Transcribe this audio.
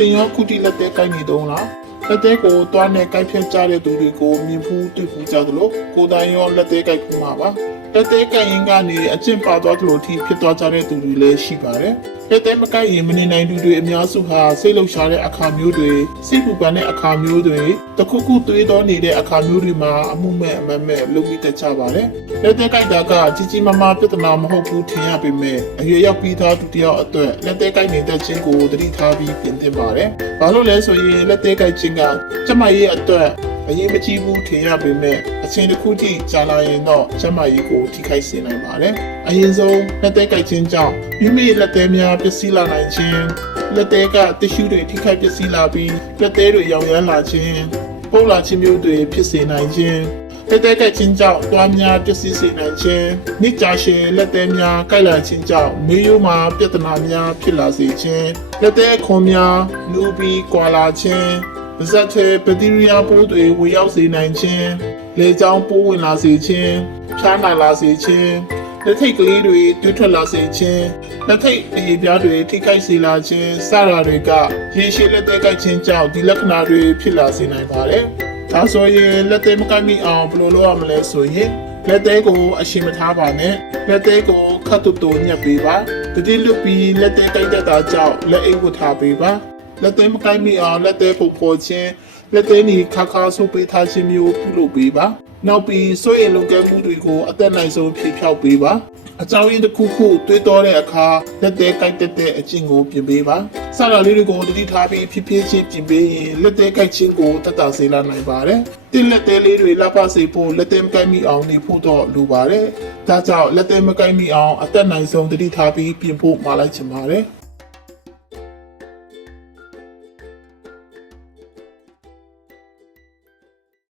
တင်ရောခုတိလက်သေးကိုက်နေတော့လား လက်သေးကိုတွားနဲ့ကိုက်ဖြတ်ကြတဲ့သူတွေကိုမြင်ဖူးတွေ့ဖူးကြသလိုကိုယ်တိုင်ရောလက်သေးကိုက်ဖူးမှာပါလက်သေးကိုက်ရင်ကနေအကျင့်ပါသွားသလိုအထိဖြစ်သွားကြတဲ့သူတွေလည်းရှိပါတယ်လက်သေးမကိုက်ရင်မနေနိုင်သူတွေအများစုဟာစိတ်လှုပ်ရှားတဲ့အခါမျိုးတွေစိတ်ပူပန်တဲ့အခါမျိုးတွေတခုခုတွေးတောနေတဲ့အခါမျိုးတွေမှာအမှုမဲ့အမတ်မဲ့လုပ်ပြီးတတ်ကြပါတယ်လက်သေးကိုက်တာကကြီးကြီးမားမားပြဿနာမဟုတ်ဘူးထင်ရပေမဲ့အရွယ်ရောက်ပြီးသားသူတယောက်အတွက်လက်သေးကိုက်နေတဲ့ချင်းကိုသတိထားပြီးပြင်သင့်ပါတယ်ဘာလို့လဲဆိုရင်လက်သေးကိုက်ချင်းကကျမရဲ့အတွက်အရေးမကြီးဘူးထင်ရပေမဲ့အချိန်တစ်ခုထိကြာလာရင်တော့ကျမကြီးကိုထိခိုက်စေနိုင်ပါတယ်။အရင်ဆုံးလက်သေးကိုက်ခြင်းကြောင့်မိမိရဲ့လက်သေးများပျက်စီးလာနိုင်ခြင်းလက်သေးကတ िश ူတွေထိခိုက်ပျက်စီးလာပြီးလက်သေးတွေရောင်ရမ်းလာခြင်းပုတ်လာခြင်းမျိုးတွေဖြစ်စေနိုင်ခြင်းလက်သေးကက်ခြင်းကြောင့်တွားများပျက်စီးစေနိုင်ခြင်းနိကြရှည်လက်သေးများကိုက်လာခြင်းကြောင့်မေးရိုးမှာပြဿနာများဖြစ်လာစေခြင်းလက်သေးခွန်များနူပြီးကွာလာခြင်း ပါဇက်ထဲဘက်တီးရီးယားပိုးတွေဝင်ရောက်စေနိုင်ခြင်းလေကြောင်းပိုးဝင်လာစေခြင်းဖြားနာလာစေခြင်းလက်ထိတ်ကလေးတွေတွတ်ထွက်လာစေခြင်းလက်ထိတ်အရေးပြားတွေထိခိုက်စေလာခြင်းစတာတွေကရေရှည်လက်သက်ကိုက်ခြင်းကြောင့်ဒီလက္ခဏာတွေဖြစ်လာစေနိုင်ပါတယ်။ဒါဆိုရင်လက်သက်မကိုက်မိအောင်ဘယ်လိုလုပ်ရမလဲဆိုရင်လက်သေးကိုအရှိမထားပါနဲ့လက်သေးကိုခတ်တူတူညက်ပေးပါတတိလွတ်ပြီးလက်သေးကိုက်တတ်တာကြောင့်လက်အိတ်ဝတ်ထားပေးပါ လက်သေးမကိုက်မိအောင်လက်သေးပုတ်ဖော်ခြင်းလက်သေးနီခါခါဆုပ်ပေးထားခြင်းမျိုးပြုလုပ်ပေးပါနောက်ပြီးစိုးရင်လုံကဲမှုတွေကိုအသက်နိုင်ဆုံးဖြေဖြောက်ပေးပါအကြောင်းရင်းတစ်ခုခုတွေးတောတဲ့အခါလက်သေးကိုက်တက်တဲ့အကျင့်ကိုပြင်ပေးပါစတာလေးတွေကိုတတိထားပြီးဖြည်းဖြည်းချင်းပြင်ပေးရင်လက်သေးကိုက်ခြင်းကိုတတ်တာစေလာနိုင်ပါတယ်တင်းလက်သေးလေးတွေလှပစေဖို့လက်သေးမကိုက်မိအောင်နေဖို့တော့လိုပါတယ်ဒါကြောင့်လက်သေးမကိုက်မိအောင်အသက်နိုင်ဆုံးတတိထားပြီးပြင်ဖို့မှာလိုက်ချင်ပါတယ်